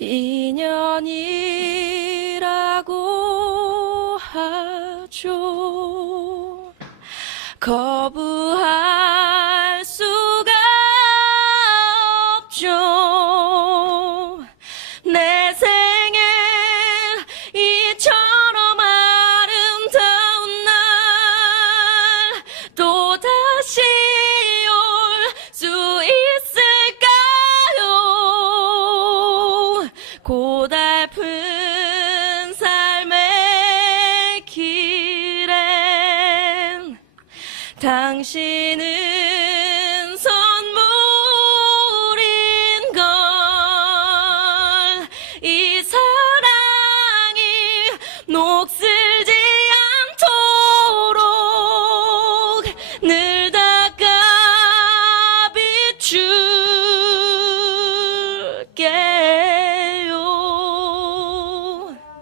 인연이라고 하죠. 거부하 아픈 삶의 길엔 당신은 선물인 걸 이 사랑이 녹슬